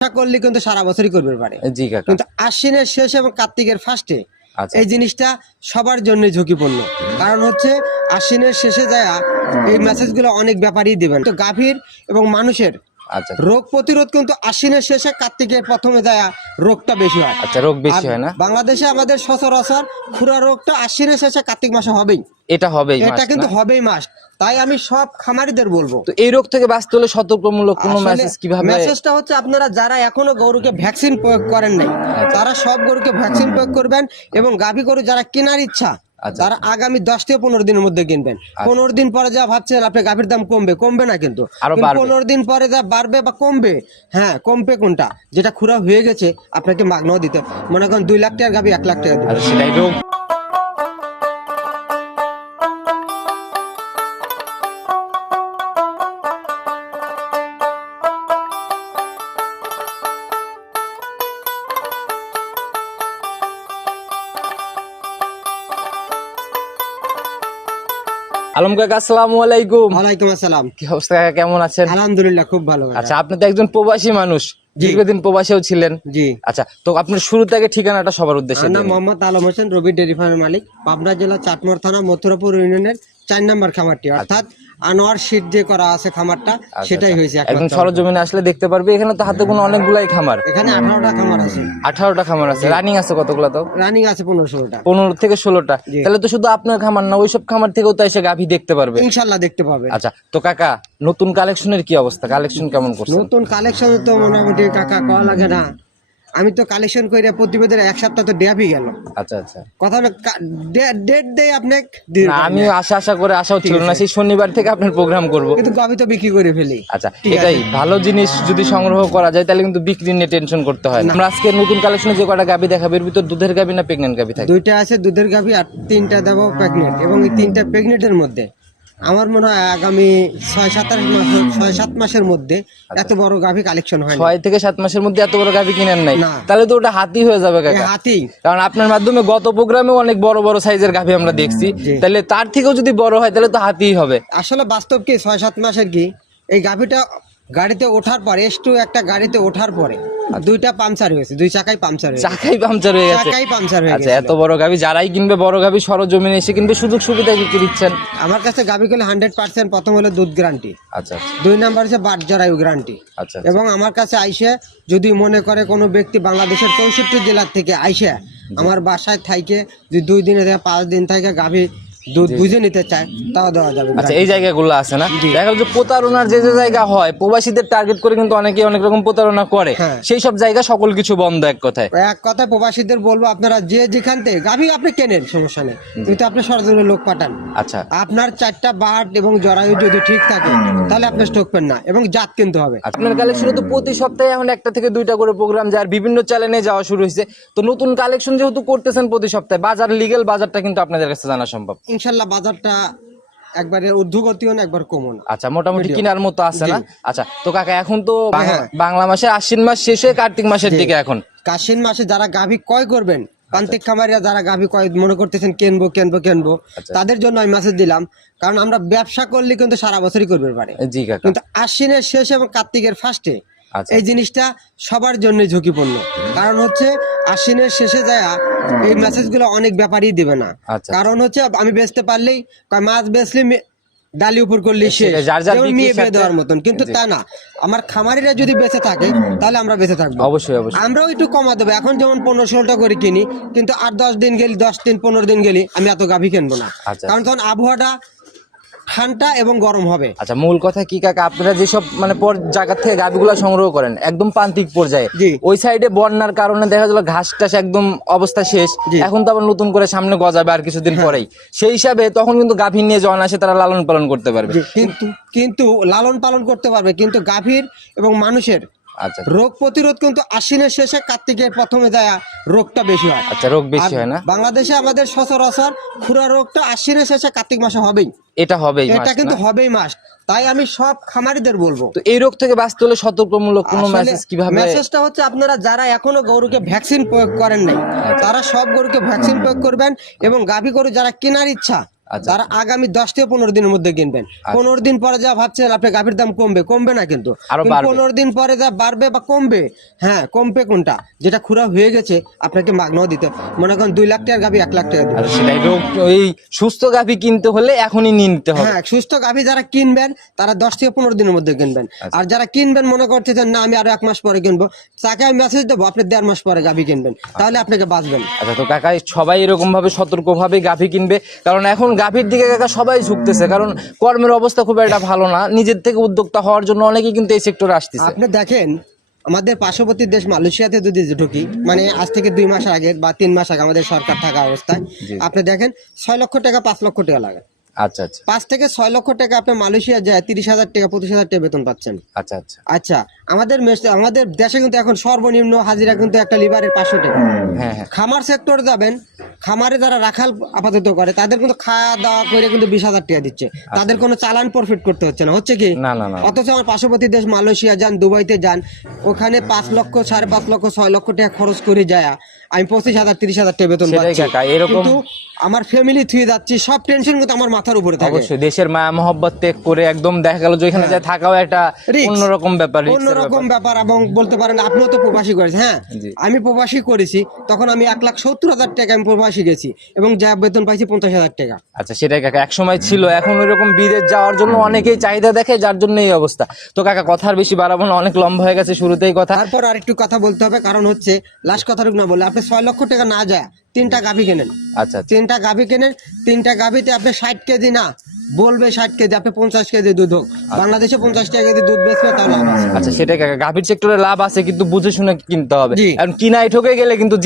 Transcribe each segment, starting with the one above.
ব্যবসা করলে কিন্তু সারা বছরই করবে পারে জি কাকা। কিন্তু আশ্বিনের শেষ এবং কার্তিকের ফার্স্টে আচ্ছা। এই জিনিসটা সবার জন্য ঝুঁকিপূর্ণ। কারণ হচ্ছে আশ্বিনের শেষে যায় এই মেসেজগুলো অনেক ব্যাপারই দেবেন। তো গাভীর এবং মানুষের আচ্ছা রোগ প্রতিরোধ কিন্তু আশ্বিনের শেষে কার্তিকের প্রথমে যায় রোগটা বেশি হয়। আচ্ছা রোগ বেশি হয় না? বাংলাদেশে আমাদের সচরাচর খুরা রোগটা আশ্বিনের শেষে কার্তিক মাসে হবেই। এটা হবেই এটা কিন্তু হবেই মাস। তাই আমি সব খামারিদের বলব। তো এই রোগ থেকে বাঁচতে হলে সতর্কমূলক কোনো মেসেজ কীভাবে মেসেজটা হচ্ছে আপনারা যারা এখনও গরুকে ভ্যাকসিন প্রয়োগ করেন নাই আচ্ছা। তারা সব গরুকে ভ্যাকসিন প্রয়োগ করবেন এবং গাভী গরু যারা কেনার ইচ্ছা আচ্ছা। তারা আগামী দশ থেকে পনেরো দিনের মধ্যে কিনবেন। পনেরো দিন পরে যা ভাবছেন আপনি গাভীর দাম কমবে কমবে না কিন্তু। পনেরো দিন পরে যা বাড়বে বা কমবে হ্যাঁ কমবে কোনটা? যেটা খুরা হয়ে গেছে আপনাকে মাগনাও দিতে মনে করেন দুই লাখ টাকার গাভী এক লাখ টাকা সেটাই আলম কাকা আসসালামু আলাইকুম। ওয়ালাইকুম আসসালাম। কি অবস্থা কাকা কেমন আছেন? আলহামদুলিল্লাহ খুব ভালো। আচ্ছা আপনি তো একজন প্রবাসী মানুষ দীর্ঘদিন প্রবাসেও ছিলেন। জি। আচ্ছা তো আপনার শুরু থেকে ঠিকানাটা সবার উদ্দেশ্যে মোহাম্মদ আলম হোসেন রবি ডেরি ফার্মের মালিক পাবনা জেলা চাটমোর থানা মথুরাপুর ইউনিয়নের চার নম্বর খামারটি অর্থাৎ আনোয়ার শীট যে করা আছে খামারটা আচ্ছা, সেটাই আচ্ছা। হয়েছে একদম সরজমিনে আসলে দেখতে পারবে এখানে তো হাতে কোনো অনেকগুলাই খামার। এখানে আঠারোটা খামার আছে। আঠারোটা খামার আছে। রানিং আছে কতগুলো তো? রানিং আছে পনেরো ষোলোটা। পনেরো থেকে ষোলোটা। তাহলে তো শুধু আপনার খামার না ওইসব খামার থেকেও তো এসে গাভী দেখতে পারবে। ইনশাল্লাহ দেখতে পাবে। আচ্ছা তো কাকা নতুন কালেকশনের কি অবস্থা? কালেকশন কেমন করছে নতুন কালেকশন তো মোটামুটি কাকা কয়া লাগে না। আমি তো কালেকশন করে প্রতিবেদন এক সপ্তাহ তো ডেয়াবি গেল। আচ্ছা আচ্ছা। কথা ডেট দেয় আপনি আমি আশা আশা করে আশাও ছিল না সেই শনিবার থেকে আপনার প্রোগ্রাম করব। কিন্তু গাভি তো বিক্রি করে ফেলি। আচ্ছা এটাই ভালো জিনিস যদি সংগ্রহ করা যায় তাহলে কিন্তু বিক্রি নিয়ে টেনশন করতে হয়। না। আমরা আজকে নতুন কালেকশনে যে কটা গাবি দেখাবে এর ভিতর দুধের গাবি না প্রেগনেন্ট গাবি থাকে? দুইটা আছে দুধের গাভি আর তিনটা দেবো প্রেগনেন্ট এবং এই তিনটা প্রেগনেন্টের মধ্যে আমার মনে হয় আগামী ছয় সাতাশ মাস ছয় সাত মাসের মধ্যে এত বড় গাভী কালেকশন হয় ছয় থেকে সাত মাসের মধ্যে এত বড় গাভী কিনেন নাই। তাহলে তো ওটা হাতি হয়ে যাবে হাতি। কারণ আপনার মাধ্যমে গত প্রোগ্রামে অনেক বড় বড় সাইজের গাভী আমরা দেখছি। তাহলে তার থেকেও যদি বড় হয় তাহলে তো হাতিই হবে। আসলে বাস্তব কি ছয় সাত মাসের কি এই গাভিটা গাড়িতে ওঠার পরে একটু একটা গাড়িতে ওঠার পরে দুইটা পাংচার হয়েছে দুই চাকাই পাংচার হয়েছে চাকাই পাংচার হয়ে গেছে। চাকাই পাংচার হয়ে আচ্ছা গেছে এত বড় গাভি যারাই কিনবে বড় গাভি সরজমিনে এসে কিনবে সুযোগ সুবিধা কি দিচ্ছেন? আমার কাছে গাভি গুলো হান্ড্রেড পার্সেন্ট প্রথম হলো দুধ গ্যারান্টি আচ্ছা আচ্ছা। দুই নাম্বার হচ্ছে বাট জরায়ু গ্যারান্টি আচ্ছা এবং আমার কাছে আইসে যদি মনে করে কোনো ব্যক্তি বাংলাদেশের চৌষট্টি জেলার থেকে আইসে আমার বাসায় থাইকে যদি দুই দিনে থেকে পাঁচ দিন থেকে গাভী দুধ বুঝে নিতে চায় তাও দেওয়া যাবে। আচ্ছা এই জায়গাগুলো আছে না? দেখা যে প্রতারণার যে যে জায়গা হয় প্রবাসীদের টার্গেট করে কিন্তু অনেকে অনেক রকম প্রতারণা করে। হ্যাঁ। সেই সব জায়গা সকল কিছু বন্ধ এক কথায়। এক কথায় প্রবাসীদের বলব আপনারা যে যেখান থেকে গাভী আপনি কেনেন সমস্যা নেই। কিন্তু আপনি সরাসরি লোক পাঠান। আচ্ছা। আপনার চারটা বাট এবং জরায়ু যদি ঠিক থাকে তাহলে আপনি স্টক পেন না এবং জাত কিনতে হবে। আপনার কালেকশনে তো প্রতি সপ্তাহে এখন একটা থেকে দুইটা করে প্রোগ্রাম যায় আর বিভিন্ন চ্যানেলে যাওয়া শুরু হয়েছে। তো নতুন কালেকশন যেহেতু করতেছেন প্রতি সপ্তাহে বাজার লিগেল বাজারটা কিন্তু আপনাদের কাছে জানা সম্ভব। ইনশাল্লাহ বাজারটা একবারে ঊর্ধ্বগতিও না একবার কমন। আচ্ছা মোটামুটি কেনার মতো আছে না? আচ্ছা তো কাকা এখন তো বাংলা- হ্যাঁ। মাসের আশ্বিন মাস শেষে কার্তিক মাসের দিকে এখন। কাশিন মাসে যারা গাভী ক্রয় করবেন প্রান্তিক খামারিরা যারা গাভী ক্রয় মনে করতেছেন কেনবো কেনবো কেনবো আচ্ছা। তাদের জন্য আমি মেসেজ দিলাম কারণ আমরা ব্যবসা করলে কিন্তু সারা বছরই করবে পারে জি কাকা। কিন্তু আশ্বিনের শেষ এবং কার্তিকের ফার্স্টে আচ্ছা এই জিনিসটা সবার জন্য ঝুঁকিপূর্ণ। কারণ হচ্ছে আশ্বিনের শেষে যায় এই মেসেজগুলো অনেক ব্যাপারই দিবে না। আচ্ছা। কারণ হচ্ছে আমি বেচতে পারলেই মাছ বেচলে ডালি উপর করলে মেয়ে বেয়ে দেওয়ার মতন। কিন্তু তা না। আমার খামারিরা যদি বেঁচে থাকে তাহলে আমরা বেঁচে থাকব। অবশ্যই অবশ্যই। আমরাও একটু কমা দেবো। এখন যেমন পনেরো ষোলোটা করে কিনি কিন্তু আট দশ দিন গেলি দশ দিন পনেরো দিন গেলি আমি এত গাভী কিনবো না। আচ্ছা। কারণ তখন আবহাওয়াটা ঠান্ডা এবং গরম হবে। আচ্ছা মূল কথা কি কাকা? আপনারা যেসব মানে পর জায়গা থেকে গাছগুলা সংগ্রহ করেন একদম প্রান্তিক পর্যায়ে। ওই সাইডে বন্যার কারণে দেখা গেল ঘাস টাস একদম অবস্থা শেষ। হ্যাঁ। এখন তো আবার নতুন করে সামনে গজাবে আর কিছুদিন পরেই। সেই হিসাবে তখন কিন্তু গাভী নিয়ে যখন আসে তারা লালন পালন করতে পারবে। কিন্তু কিন্তু লালন পালন করতে পারবে কিন্তু গাভীর এবং মানুষের রোগ প্রতিরোধ কিন্তু আশ্বিনের শেষে কার্তিকের প্রথমে যায় রোগটা বেশি হয়। আচ্ছা রোগ বেশি হয় না? বাংলাদেশে আমাদের সচরাচর খুরা রোগটা আশ্বিনের শেষে কার্তিক মাসে হবেই। এটা হবেই এটা কিন্তু হবেই মাস। তাই আমি সব খামারিদের বলব। তো এই রোগ থেকে বাঁচতে হলে সতর্কমূলক কোনো মেসেজ কীভাবে মেসেজটা হচ্ছে আপনারা যারা এখনও গরুকে ভ্যাকসিন প্রয়োগ করেন নাই আচ্ছা। তারা সব গরুকে ভ্যাকসিন প্রয়োগ করবেন এবং গাভী গরু যারা কেনার ইচ্ছা আচ্ছা। তারা আগামী দশ থেকে পনেরো দিনের মধ্যে কিনবেন। পনেরো দিন পরে যা ভাবছেন আপনি গাভীর দাম কমবে কমবে না কিন্তু। পনেরো দিন পরে যা বাড়বে বা কমবে হ্যাঁ কমবে কোনটা? যেটা খুরা হয়ে গেছে আপনাকে মাগনাও দিতে মনে করেন দুই লাখ টাকার গাভী এক লাখ টাকা সেটাই রোগ সুস্থ গাভী কিনতে হলে এখনই নিতে হবে। হ্যাঁ সুস্থ গাভী যারা কিনবেন তারা দশ থেকে পনেরো দিনের মধ্যে কিনবেন। আচ্ছা। আর যারা কিনবেন মনে করতেছেন না আমি আরও এক মাস পরে কিনবো তাকে আমি মেসেজ দেবো আপনি দেড় মাস পরে গাভী কিনবেন। তাহলে আপনাকে বাঁচবেন। আচ্ছা তো কাকা সবাই এরকম ভাবে সতর্ক ভাবে গাভী কিনবে কারণ এখন গাভীর দিকে কাকা সবাই ঝুঁকতেছে কারণ কর্মের অবস্থা খুব একটা ভালো না। নিজের থেকে উদ্যোক্তা হওয়ার জন্য অনেকেই কিন্তু এই সেক্টরে আসতেছে। আপনি দেখেন আমাদের পার্শ্ববর্তী দেশ মালয়েশিয়াতে যদি ঢুকি মানে আজ থেকে দুই মাস আগে বা তিন মাস আগে আমাদের সরকার থাকা অবস্থায় আপনি দেখেন ছয় লক্ষ টাকা পাঁচ লক্ষ টাকা লাগে। আচ্ছা আচ্ছা। পাঁচ থেকে ছয় লক্ষ টাকা আপনি মালয়েশিয়া যায় তিরিশ হাজার টাকা পঁচিশ হাজার টাকা বেতন পাচ্ছেন। আচ্ছা আচ্ছা। আচ্ছা আমাদের আমাদের দেশে কিন্তু এখন সর্বনিম্ন হাজিরা কিন্তু একটা লিভারের পাঁচশো টাকা। হ্যাঁ হ্যাঁ। খামার সেক্টরে যাবেন খামারে যারা রাখাল আপাতত করে তাদের কিন্তু খাওয়া দাওয়া করে কিন্তু বিশ হাজার টাকা দিচ্ছে। তাদের কোনো চালান প্রফিট করতে হচ্ছে না হচ্ছে কি? না না না। অথচ আমার পার্শ্ববর্তী দেশ মালয়েশিয়া যান দুবাইতে যান ওখানে পাঁচ লক্ষ সাড়ে পাঁচ লক্ষ ছয় লক্ষ টাকা খরচ করে যায়। আমি পঁচিশ হাজার তিরিশ হাজার টাকা বেতন পাচ্ছি। এরকম- আমার ফ্যামিলি থুয়ে যাচ্ছি সব টেনশন কিন্তু আমার মাথার উপরে থাকে। অবশ্যই দেশের মায়া মহব্বত ত্যাগ করে একদম দেখা গেল যে এখানে যায় থাকাও একটা অন্যরকম ব্যাপার অন্যরকম ব্যাপার। এবং বলতে পারেন আপনিও তো প্রবাসী করেছেন হ্যাঁ? আমি প্রবাসী করেছি তখন আমি এক লাখ সত্তর হাজার টাকা আমি প্রবাসী গেছি এবং যা বেতন পাইছি পঞ্চাশ হাজার টাকা। আচ্ছা সেটাই কাকা এক সময় ছিল এখন ওইরকম বিদেশ যাওয়ার জন্য অনেকেই চাহিদা দেখে যার জন্য এই অবস্থা। তো কাকা কথার বেশি বাড়াবো না অনেক লম্বা হয়ে গেছে শুরুতেই কথা। তারপর আর একটু কথা বলতে হবে কারণ হচ্ছে লাস্ট কথাটুকু না বলে আপনি ছয় লক্ষ টাকা না যায় তিনটা গাভি কেনেন। আচ্ছা আচ্ছা। তিনটা গাভি কেনেন তিনটা গাভিতে আপনি ষাট কেজি না বলবে ষাট কেজি আপনি পঞ্চাশ কেজি দুধ হোক। বাংলাদেশে পঞ্চাশ টাকা কেজি দুধ বেচবে তাহলে আচ্ছা কাকা। গাভীর সেক্টরে লাভ আছে কিন্তু বুঝে শুনে কিনতে হবে। কারণ কিনাই ঠকে গেলে কিন্তু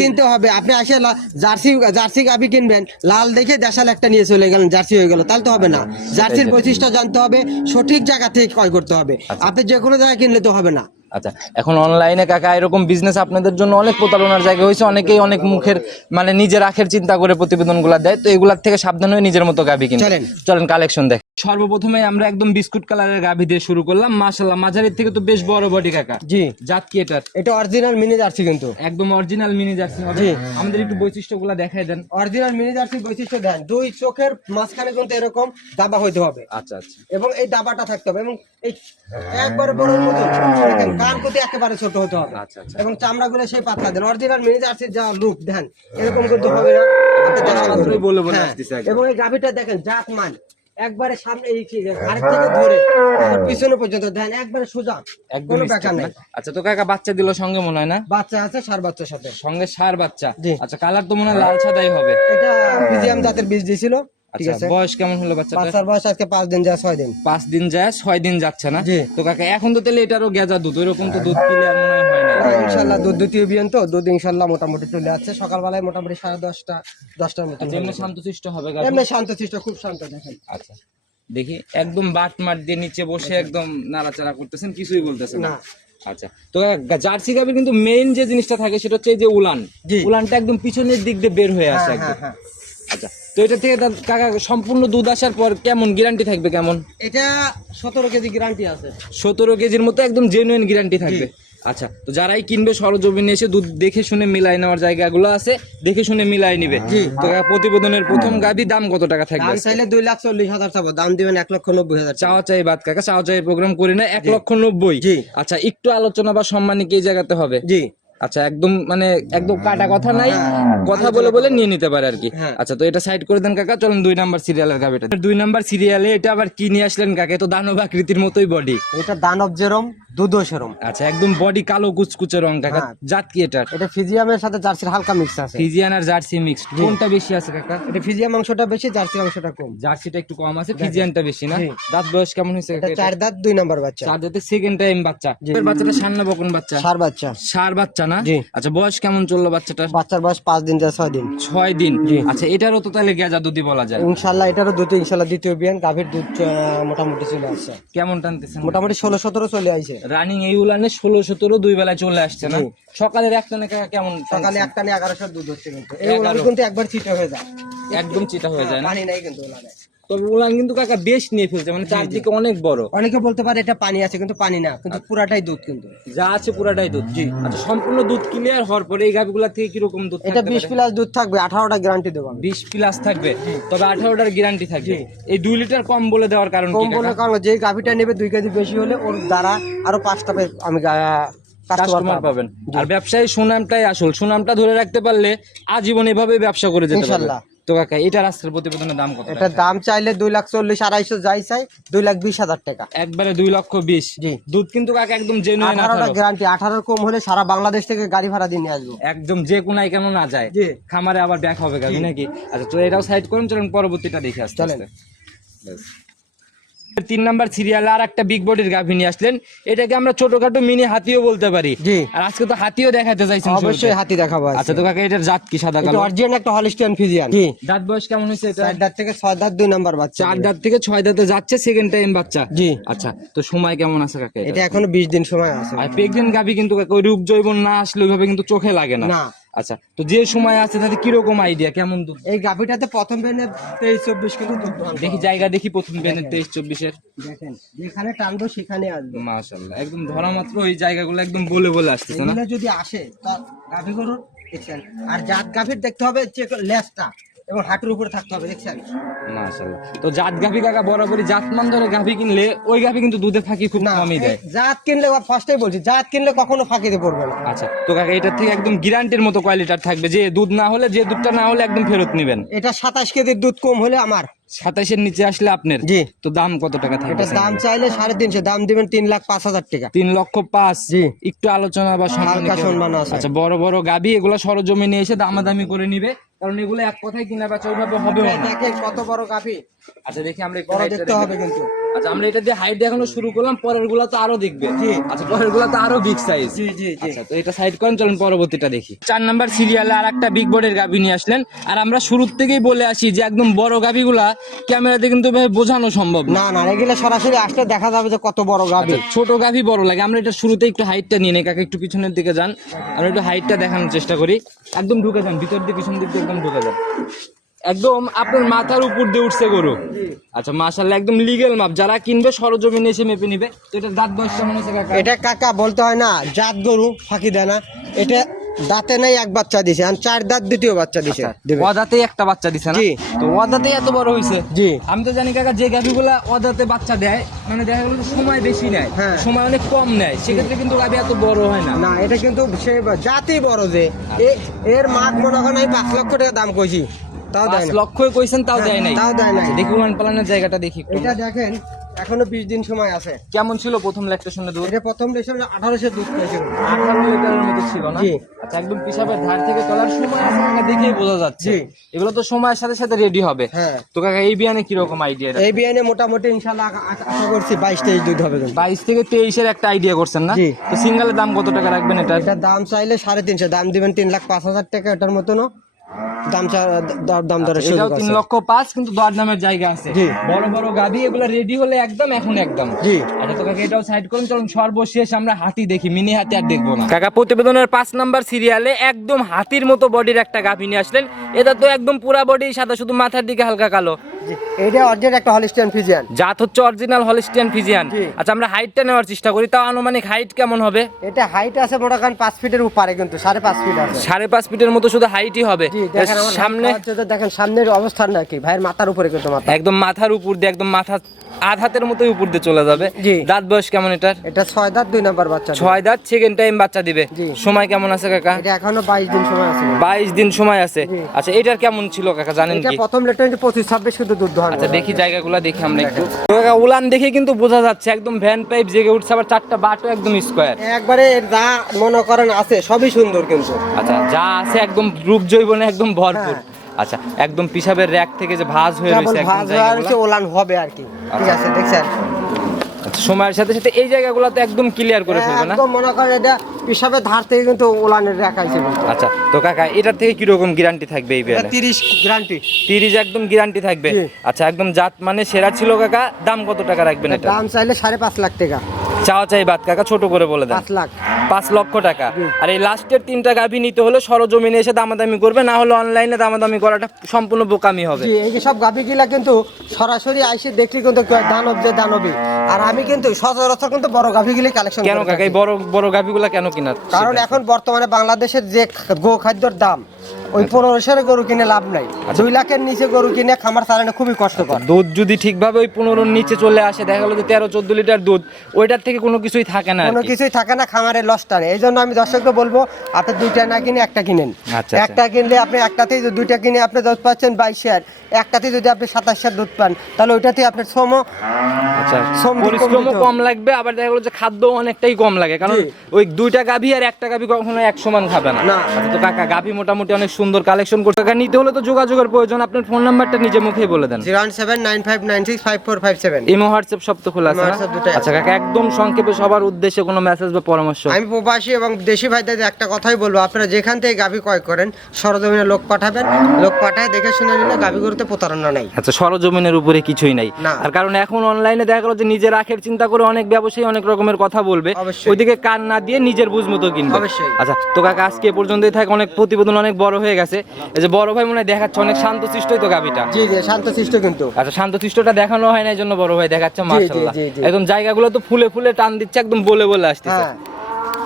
কিনতে হবে। আপনি আসে জার্সি জার্সি গাভি কিনবেন লাল দেখে দেশাল একটা নিয়ে চলে গেলেন জার্সি হয়ে গেল তাহলে তো হবে না। জার্সির বৈশিষ্ট্য জানতে হবে সঠিক জায়গা থেকে ক্রয় করতে হবে। আপনি যে কোনো জায়গায় কিনলে তো হবে না। আচ্ছা এখন অনলাইনে কাকা এরকম বিজনেস আপনাদের জন্য অনেক প্রতারণার জায়গা হয়েছে। অনেকেই অনেক মুখের মানে নিজের আখের চিন্তা করে প্রতিবেদনগুলা দেয়। তো এগুলার থেকে সাবধান হয়ে নিজের মতো গাবি কিনে চলেন। চলেন কালেকশন দেখ। সর্বপ্রথমে আমরা একদম বিস্কুট কালারের গাভি দিয়ে শুরু করলাম। মাশাল্লাহ মাঝারির থেকে তো বেশ বড় বডি কাকা। জি। জাত কি এটার? এটা অরিজিনাল মিনি জার্সি কিন্তু। একদম অরিজিনাল মিনি জার্সি জি। আমাদের একটু বৈশিষ্ট্যগুলো দেখাই দেন। অরিজিনাল মিনি জার্সির বৈশিষ্ট্য দেন দুই চোখের মাঝখানে কিন্তু এরকম দাবা হইতে হবে। আচ্ছা আচ্ছা। এবং এই দাবাটা থাকতে হবে এবং এই একবারে বড় মতো দেখেন, কান কুতি একেবারে ছোট হতে হবে। আচ্ছা, আচ্ছা। এবং চামড়া গুলো সেই পাতলা দেন। অরিজিনাল মিনি জার্সির যা লুক দেন এরকম কিন্তু হবে না। বলে বলে হ্যাঁ, এবং এই গাভিটা দেখেন জাত মান একবারে সামনে এই থেকে ধরে পিছনে পর্যন্ত। দেন একবারে সোজা। একদম? নেই। আচ্ছা তো কাকা বাচ্চা দিল সঙ্গে মনে হয় না? বাচ্চা আছে সার বাচ্চার সাথে। সঙ্গে সার বাচ্চা। আচ্ছা কালার তো মনে হয় লাল সাদাই হবে। এটা পিজিএম জাতের বীজ দিয়েছিল। ঠিক আচ্ছা আছে। বয়স কেমন হলো বাচ্চাটা বাচ্চার বয়স আজকে পাঁচ দিন যা ছয় দিন। পাঁচ দিন যায় ছয় দিন যাচ্ছে না। তো কাকা এখন তো তাহলে এটারও গেজা দুধ ওইরকম তো দুধ ক্লিয়ার মনে হয় হয় ইনশাল্লাহ দুধ দ্বিতীয় বিয়ন তো দুধ ইনশাল্লাহ মোটামুটি চলে সকালবেলায় মোটামুটি সাড়ে দশটা দশটার মতো আচ্ছা এমনি শান্তশিষ্ট হবে এমনি শান্তশিষ্ট খুব শান্ত দেখেন। আচ্ছা দেখি একদম বাট মাট দিয়ে নিচে বসে একদম নাড়াচাড়া করতেছেন কিছুই বলতেছেন না। আচ্ছা তো জার্সি গাভীর কিন্তু মেইন যে জিনিসটা থাকে সেটা হচ্ছে যে উলান। উলানটা একদম পিছনের দিক দিয়ে বের হয়ে আসে হ্যাঁ, একদম। হ্যাঁ, হ্যাঁ। আচ্ছা তো এটা থেকে কাকা সম্পূর্ণ দুধ আসার পর কেমন গ্যারান্টি থাকবে কেমন? এটা সতেরো কেজি গ্যারান্টি আছে। সতেরো কেজির মতো একদম জেনুইন গ্যারান্টি থাকবে। আচ্ছা তো যারাই কিনবে সরজমিনে এসে দুধ দেখে শুনে মিলাই নেওয়ার জায়গাগুলো আছে দেখে শুনে মিলাই নিবে। তো প্রতিবেদনের প্রথম গাভি দাম কত টাকা থাকবে? দাম চাইলে দুই লাখ চল্লিশ হাজার চাবো দাম দিবেন এক লক্ষ নব্বই হাজার চাওয়া চাই বাদ কাকা চাওয়া চাই প্রোগ্রাম করি না এক লক্ষ নব্বই। জি। আচ্ছা একটু আলোচনা বা সম্মানিক এই জায়গাতে হবে? জি। আচ্ছা একদম মানে একদম কাটা কথা নাই কথা বলে বলে নিয়ে নিতে পারে আর কি। হ্যাঁ। আচ্ছা তো এটা সাইড করে দেন কাকা চলেন দুই নাম্বার সিরিয়ালের গাবিটা। দুই নাম্বার সিরিয়ালে এটা আবার কি নিয়ে আসলেন কাকে? তো দানব আকৃতির মতোই বডি এটা দানব যেরম দুধও সেরম। আচ্ছা একদম বডি কালো কুচকুচে রং কাকা হ্যাঁ। জাত কি এটার? এটা ফিজিয়ামের সাথে জার্সির হালকা মিক্স আছে। ফিজিয়ান আর জার্সি মিক্স কোনটা বেশি আছে কাকা? এটা ফিজিয়াম অংশটা বেশি জার্সির অংশটা কম। জার্সিটা একটু কম আছে ফিজিয়ানটা বেশি না? দাঁত বয়স কেমন হয়েছে এটা চার দাঁত দুই নাম্বার বাচ্চা। চার দাঁতে সেকেন্ড টাইম বাচ্চা। এর বাচ্চাটা সান্না বকন বাচ্চা? সার বাচ্চা। সার বাচ্চা না? আচ্ছা বয়স কেমন চলল বাচ্চাটার বাচ্চার বয়স পাঁচ দিন যা ছয় দিন। ছয় দিন? আচ্ছা এটারও তো তাহলে গেজা দুধি বলা যায়। ইনশাল্লাহ এটারও দুধ ইনশাল্লাহ দ্বিতীয় বিয়ান গাভীর দুধ মোটামুটি চলে আসছে। কেমন টানতেছেন? মোটামুটি ষোলো সতেরো চলে আইছে। রানিং এই উলানে ষোলো সতেরো দুই বেলায় চলে আসছে না? সকালের একটা না কেমন সকালে একটা না এগারোশো দুধ হচ্ছে কিন্তু। এই এগারো। কিন্তু একবার চিটা হয়ে যায়। একদম চিটা হয়ে যায় না? পানি নাই কিন্তু তবে উলান কিন্তু কাকা বেশ নিয়ে ফেলছে মানে চারদিকে অনেক বড়। অনেকে বলতে পারে এটা পানি আছে কিন্তু পানি না কিন্তু পুরাটাই দুধ কিন্তু। যা আছে পুরাটাই দুধ জি। আচ্ছা সম্পূর্ণ দুধ ক্লিয়ার হওয়ার পরে এই গাভিগুলা থেকে কীরকম দুধ এটা বিশ প্লাস দুধ থাকবে আঠারোটা গ্যারান্টি দেবো বিশ প্লাস থাকবে তবে আঠারোটার গ্যারান্টি থাকবে। এই দুই লিটার কম বলে দেওয়ার কারণ কম বলে কারণ যে গাভিটা নেবে দুই কেজি বেশি হলে ওর দ্বারা আরও পাঁচটা আমি কাস্টমার পাবেন। আর ব্যবসায়ী সুনামটাই আসল সুনামটা ধরে রাখতে পারলে আজীবন এভাবে ব্যবসা করে যেতে পারবে। তো কাকা এটা রাস্তার প্রতিবেদনের দাম কত এটার দাম চাইলে দুই লাখ চল্লিশ আড়াইশো যাই চাই দুই লাখ বিশ হাজার টাকা। একবারে দুই লক্ষ বিশ। জি। দুধ কিন্তু কাকা একদম জেনুইন আঠারোটা গ্যারান্টি আঠারোর কম হলে সারা বাংলাদেশ থেকে গাড়ি ভাড়া দিয়ে নিয়ে আসব। একদম যে কোনায় কেন না যায়। খামারে আবার ব্যাক হবে গাড়ি নাকি? আচ্ছা তো এটাও সাইড করুন চলুন পরবর্তীটা দেখে আসতে চলেন। তিন নাম্বার সিরিয়াল আর একটা বিগ বডির গাভী নিয়ে আসলেন। এটাকে আমরা ছোটখাটো মিনি হাতিও বলতে পারি। আর আজকে তো হাতিও দেখাতে চাইছেন অবশ্যই। হাতি দেখাবো আচ্ছা তো কাকা এটার জাত কি সাদা এটা কালো? অরিজিনাল একটা হলিস্টিয়ান ফিজিয়ান জি। দাঁত বয়স কেমন হয়েছে এটা? চার দাঁত থেকে ছয় দাঁত দুই নাম্বার বাচ্চা। চার দাঁত থেকে ছয় দাঁতে যাচ্ছে সেকেন্ড টাইম বাচ্চা। জি। আচ্ছা তো সময় কেমন আছে কাকা এটা এখনও বিশ দিন সময় আছে। আর প্রেগনেন্ট গাভী কিন্তু কাকা ওই রূপ জৈবন না আসলে ওইভাবে কিন্তু চোখে লাগে না। না। আচ্ছা তো যে সময় আছে তাতে কীরকম আইডিয়া কেমন দুধ এই গাভিটাতে প্রথম বেনে তেইশ চব্বিশ কিন্তু। দেখি জায়গা দেখি প্রথম বেনের তেইশ চব্বিশের। দেখেন যেখানে টানবো সেখানে আসবে। মাশাল্লাহ একদম ধরা মাত্র ওই জায়গাগুলো একদম বলে বলে আসছে না? যদি আসে তো গাভি গরুর আর জাত গাভির দেখতে হবে যে লেজটা। এবং হাঁটুর উপরে থাকতে হবে দেখছেন? মাশাল্লাহ তো জাত গাভী কাকা বরাবরই জাতমান ধরে গাভী কিনলে ওই গাভী কিন্তু দুধে ফাঁকি খুব কমই দেয়। জাত কিনলে ফার্স্টেই বলছি জাত কিনলে কখনো ফাঁকিতে পড়বে না। আচ্ছা তো কাকা এটার থেকে একদম গ্যারান্টির মতো কোয়ালিটার থাকবে যে দুধ না হলে যে দুধটা না হলে একদম ফেরত নেবেন। এটা সাতাশ কেজির দুধ কম হলে আমার। সাতাশের নিচে আসলে আপনার। জি। তো দাম কত টাকা থাকবে এটা দাম চাইলে সাড়ে তিনশো দাম দিবেন তিন লাখ পাঁচ হাজার টাকা। তিন লক্ষ পাঁচ। জি। একটু আলোচনা বা সম্মান। আচ্ছা বড় বড় গাবি এগুলো সরজমিনে এসে দামাদামি করে নিবে। কারণ এগুলো এক কথায় কিনা বেচা ওইভাবে হবে দেখেন কত বড় গাভি। আচ্ছা দেখি আমরা একটু দেখতে হবে কিন্তু। আচ্ছা আমরা এটা দিয়ে হাইট দেখানো শুরু করলাম পরেরগুলা তো আরও দেখবে। আচ্ছা পরেরগুলা তো আরও বিগ সাইজ জি জি জি। আচ্ছা তো এটা সাইড করেন চলুন পরবর্তীটা দেখি। চার নাম্বার সিরিয়ালে আর একটা বিগ বোর্ডের গাভি নিয়ে আসলেন। আর আমরা শুরুর থেকেই বলে আসি যে একদম বড় গাভিগুলা ক্যামেরাতে কিন্তু বোঝানো সম্ভব না। না এগুলো সরাসরি আসলে দেখা যাবে যে কত বড় গাভি। আচ্ছা, ছোট গাভি বড় লাগে। আমরা এটা শুরুতে একটু হাইটটা নিয়ে নেই কাকা একটু পিছনের দিকে যান। আমরা একটু হাইটটা দেখানোর চেষ্টা করি। একদম ঢুকে যান ভিতর দিয়ে পিছন দিক দিয়ে একদম ঢুকে যায়। একদম আপনার মাথার উপর দিয়ে উঠছে গরু। আচ্ছা মাশাল্লাহ একদম লিগেল মাপ। যারা কিনবে, সরজমিনে এসে মেপে নিবে। এটা দাঁত বয়স মনে হচ্ছে এটা কাকা বলতে হয় না, জাত গরু ফাঁকি দেয় না। এটা দাঁতে নাই এক বাচ্চা দিছে আর চার দাঁত দ্বিতীয় বাচ্চা দিছে। অদাতে একটা বাচ্চা দিছে না? জি। তো অদাতে এত বড় হইছে? জি। আমি তো জানি কাকা যে গাভিগুলা অদাতে বাচ্চা দেয় মানে দেখা গেল সময় বেশি নেয় হ্যাঁ। সময় অনেক কম নেয় সেক্ষেত্রে কিন্তু গাভি এত বড় হয় না। না এটা কিন্তু সে জাতি বড় যে এর মাগ মনে হয় আমি পাঁচ লক্ষ টাকা দাম কইছি। তাও দেয় না লক্ষই কইছেন তাও দেয় নাই। তাও দেয় নাই। দেখি উলান পালানের জায়গাটা দেখি এটা দেখেন এখনও বিশ দিন সময় আছে। কেমন ছিল প্রথম ল্যাকটেশনে দুধ? এটা প্রথম দেশে আঠারোশো দুধ পেয়েছিল। আঠারো লিটারের মতো ছিল না? আচ্ছা একদম পিসাবের ধার থেকে তোলার সময় আছে কাকা দেখেই বোঝা যাচ্ছে। এগুলো তো সময়ের সাথে সাথে রেডি হবে। হ্যাঁ। তো কাকা এই বিয়ানে কীরকম আইডিয়া এই বিয়ানে মোটামুটি আশা করছি বাইশ তেইশ দুধ হবে কিন্তু। বাইশ থেকে তেইশের একটা আইডিয়া করছেন না। তো সিঙ্গেলের দাম কত টাকা রাখবেন এটার দাম চাইলে সাড়ে তিনশো দাম দিবেন তিন লাখ পাঁচ হাজার টাকা এটার মতনও। দাম দাম দরের সুযোগ এটাও তিন লক্ষ পাঁচ কিন্তু দর দামের জায়গা আছে। বড় বড় গাভি এগুলো রেডি হলে একদম এখন একদম। জি। আচ্ছা তো কাকা এটাও সাইড করুন চলুন সর্বশেষ আমরা হাতি দেখি মিনি হাতি আর দেখব না। কাকা প্রতিবেদনের পাঁচ নাম্বার সিরিয়ালে একদম হাতির মতো বডির একটা গাভি নিয়ে আসলেন। এটা তো একদম পুরা বডি সাদা শুধু মাথার দিকে হালকা কালো। জি এইটা অরিজিনাল একটা হলিস্টিয়ান ফিজিয়ান জাত হচ্ছে অরিজিনাল হলিস্টিয়ান ফিজিয়ান আচ্ছা আমরা হাইটটা নেওয়ার চেষ্টা করি তাও আনুমানিক হাইট কেমন হবে? এটা হাইট আছে পাঁচ ফিটের উপরে কিন্তু সাড়ে পাঁচ ফিট আছে। সাড়ে পাঁচ ফিটের মতো শুধু হাইটই হবে। সামনে। সামনে দেখেন সামনের অবস্থান নাকি? ভাইয়ের মাথার উপরে কিন্তু মাথা। একদম মাথার উপর দিয়ে একদম মাথা আধ হাতের মতোই উপর দিয়ে চলে যাবে। দাঁত বয়স কেমন এটার? এটা ছয় দাঁত দুই নাম্বার বাচ্চা। ছয় দাঁত সেকেন্ড টাইম বাচ্চা দিবে। সময় কেমন আছে কাকা? এটা এখনও বাইশ দিন সময় আছে। বাইশ দিন সময় আছে। আচ্ছা এটার কেমন ছিল কাকা জানেন কি? প্রথম লেটার পঁচিশ ছাব্বিশ কিন্তু দুধ আচ্ছা দেখি জায়গাগুলো দেখি আমরা একটু। কাকা উলান দেখে কিন্তু বোঝা যাচ্ছে একদম ভ্যান পাইপ জেগে উঠছে আবার চারটা বাটও একদম স্কোয়ার একবারে যা মনে করেন আছে সবই সুন্দর কিন্তু। আচ্ছা যা আছে একদম রূপ জৈবনে একদম ভরপুর। হ্যাঁ। আচ্ছা একদম পিসাবের র্যাক থেকে যে ভাঁজ হয়ে রয়েছে একদম ভাজ হওয়ার জায়গাগুলো। ওলান হবে আর কি। ঠিক আছে দেখছেন? আচ্ছা, সময়ের সাথে সাথে এই জায়গাগুলো তো একদম ক্লিয়ার করে ফেলবে না? একদম মনে করেন এটা পিসাবের ধার থেকে কিন্তু ওলানের রেখাইছে কিন্তু আচ্ছা তো কাকা এটার থেকে কীরকম গ্যারান্টি থাকবে এই এটা বিয়ালে তিরিশ গ্যারান্টি তিরিশ একদম গ্যারান্টি থাকবে? আচ্ছা একদম জাত মানে সেরা ছিল কাকা দাম কত টাকা রাখবেন এটা? দাম চাইলে সাড়ে পাঁচ লাখ টাকা। চাওয়া চাই বাদ কাকা ছোট করে বলে দেন। পাঁচ লাখ। পাঁচ লক্ষ টাকা। আর এই লাস্টের তিনটা গাভী নিতে হলে সরজমিনে এসে দামাদামি করবে না হলে অনলাইনে দামাদামি করাটা সম্পূর্ণ বোকামি হবে। এই যে সব গাভীগুলা কিন্তু সরাসরি আইসে দেখলে কিন্তু দানব যে দানবী। আর আমি কিন্তু সচরাচর কিন্তু বড় গাভীগুলি কালেকশন কেন কাকা? এই বড় বড় গাভীগুলা কেন কিনা কারণ এখন বর্তমানে বাংলাদেশের যে গো খাদ্যর দাম ওই পনেরোশোর গরু কিনে লাভ নাই। আচ্ছা। দুই লাখের নিচে গরু কিনে খামার চালানো খুবই কষ্টকর। দুধ যদি ঠিকভাবে ওই পনেরোর নিচে চলে আসে দেখা গেলো যে তেরো চোদ্দ লিটার দুধ ওইটার থেকে কোনো কিছুই থাকে না কোনো কিছুই থাকে না খামারের লসটা নেই এই জন্য আমি দর্শককে বলব আপনি দুইটা না কিনে একটা কিনেন। আচ্ছা, একটা কিনলে আপনি একটাতেই যদি দুইটা কিনে আপনি দুধ পাচ্ছেন বাইশ শেয়ার একটাতেই যদি আপনি সাতাশ শেয়ার দুধ পান তাহলে ওইটাতেই আপনার শ্রম আচ্ছা পরিশ্রমও কম লাগবে আবার দেখা গেলো যে খাদ্য অনেকটাই কম লাগে। কারণ ওই দুইটা গাভী আর একটা গাভী কখনো এক সমান খাবে না। আচ্ছা তো কাকা গাভী মোটামুটি অনেক সুন্দর কালেকশন করতে কাকা নিতে হলে তো যোগাযোগের প্রয়োজন। আপনার ফোন নাম্বারটা নিজে মুখেই বলে দেন। Zero seven nine five nine six five four five seven. Imo WhatsApp সব তো খোলা আছে। আচ্ছা কাকা একদম সংক্ষেপে সবার উদ্দেশ্যে কোনো মেসেজ বা পরামর্শ? আমি প্রবাসী এবং দেশি ভাইদের একটা কথাই বলব। আপনারা যেখান থেকে গাভী ক্রয় করেন সরজমিনে লোক পাঠাবেন। লোক পাঠায় দেখে শুনে নিলে গাভী গরুতে প্রতারণা নাই। আচ্ছা সরজমিনের উপরে কিছুই নাই। আর কারণ এখন অনলাইনে দেখা গেলো যে নিজের আখের চিন্তা করে অনেক ব্যবসায়ী অনেক রকমের কথা বলবে। ওইদিকে কান না দিয়ে নিজের বুঝ মতো কিনবে। অবশ্যই। আচ্ছা তো কাকা আজকে পর্যন্তই থাকে। অনেক প্রতিবেদন অনেক বড়। হয়ে গেছে। এই যে বড় ভাই মনে হয় দেখাচ্ছে অনেক শান্ত সৃষ্টই তো গাবিটা জি জি শান্তশিষ্ট কিন্তু। আচ্ছা শান্ত সৃষ্টটা দেখানো হয় না এই জন্য বড় ভাই দেখাচ্ছে জি। একদম জায়গাগুলো তো ফুলে ফুলে টান দিচ্ছে একদম বলে বলে আসতেছে। হ্যাঁ।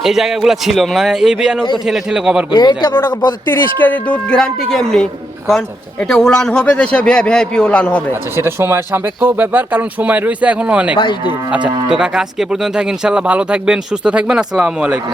এই জায়গাগুলো ছিল না এই বিয়ানেও তো ঠেলে ঠেলে কভার করবে এইটা মনে করো তিরিশ কেজি দুধ গ্যারান্টি কেমনি কারণ এটা উলান হবে দেশে ভিআইপি উলান হবে। আচ্ছা সেটা সময়ের সাপেক্ষ ব্যাপার কারণ সময় রয়েছে এখনও অনেক। বাইশ দিন। আচ্ছা তো কাকা আজকে পর্যন্ত থাক ইনশাল্লাহ ভালো থাকবেন সুস্থ থাকবেন আসসালামু আলাইকুম।